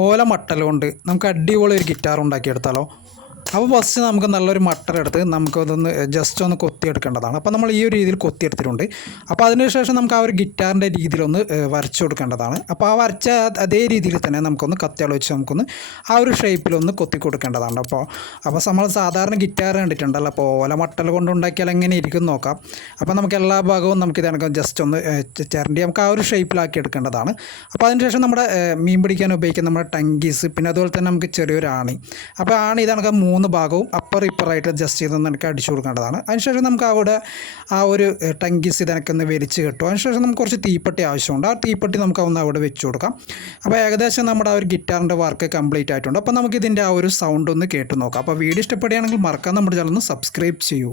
ഓല മട്ടൽ കൊണ്ട് നമുക്ക് അടിപൊളി ഒരു ഗിറ്റാർ ഉണ്ടാക്കിയെടുത്താലോ? അപ്പോൾ ഫസ്റ്റ് നമുക്ക് നല്ലൊരു മട്ടലെടുത്ത് നമുക്കതൊന്ന് ജസ്റ്റ് ഒന്ന് കൊത്തിയെടുക്കേണ്ടതാണ്. അപ്പോൾ നമ്മൾ ഈ ഒരു രീതിയിൽ കൊത്തിയെടുത്തിട്ടുണ്ട്. അപ്പോൾ അതിനുശേഷം നമുക്ക് ആ ഒരു ഗിറ്റാറിൻ്റെ രീതിയിലൊന്ന് വരച്ചു കൊടുക്കേണ്ടതാണ്. അപ്പോൾ ആ വരച്ച അതേ രീതിയിൽ തന്നെ നമുക്കൊന്ന് കത്തിയാൾ വെച്ച് നമുക്കൊന്ന് ആ ഒരു ഷേപ്പിലൊന്ന് കൊത്തി കൊടുക്കേണ്ടതാണ്. അപ്പോൾ നമ്മൾ സാധാരണ ഗിറ്റാർ കണ്ടിട്ടുണ്ടല്ലോ, അപ്പോൾ ഓല മട്ടൽ കൊണ്ട് ഉണ്ടാക്കിയാൽ എങ്ങനെ ഇരിക്കും നോക്കാം. അപ്പോൾ നമുക്ക് എല്ലാ ഭാഗവും നമുക്ക് ഇതണക്ക് ജസ്റ്റ് ഒന്ന് ചിരണ്ടി നമുക്ക് ആ ഒരു ഷേപ്പിലാക്കി എടുക്കേണ്ടതാണ്. അപ്പോൾ അതിനുശേഷം നമ്മുടെ മീൻ പിടിക്കാൻ ഉപയോഗിക്കുന്ന നമ്മുടെ ടങ്കീസ്, പിന്നെ അതുപോലെ തന്നെ നമുക്ക് ചെറിയൊരു ആണി. അപ്പോൾ ആണി ഇതണക്ക് 3 ഭാഗവും അപ്പർ ഇപ്പറായിട്ട് ജസ്റ്റ് ചെയ്തൊന്ന് എനിക്ക് അടിച്ചു കൊടുക്കേണ്ടതാണ്. അതിനുശേഷം നമുക്ക് അവിടെ ആ ഒരു ടങ്കീസ് ഇതെനിക്കൊന്ന് വലിച്ച് കിട്ടും. അതിനുശേഷം നമുക്ക് കുറച്ച് തീപ്പെട്ടി ആവശ്യമുണ്ട്. ആ തീപ്പെട്ടി നമുക്ക് ഒന്ന് അവിടെ വെച്ച് കൊടുക്കാം. അപ്പോൾ ഏകദേശം നമ്മുടെ ആ ഒരു ഗിറ്റാറിൻ്റെ വർക്ക് കംപ്ലീറ്റ് ആയിട്ടുണ്ട്. അപ്പോൾ നമുക്കിതിൻ്റെ ആ ഒരു സൗണ്ട് ഒന്ന് കേട്ട് നോക്കാം. അപ്പോൾ വീഡിയോ ഇഷ്ടപ്പെടുകയാണെങ്കിൽ മറക്കാൻ നമ്മുടെ ചാനൽ ഒന്ന് സബ്സ്ക്രൈബ് ചെയ്യൂ.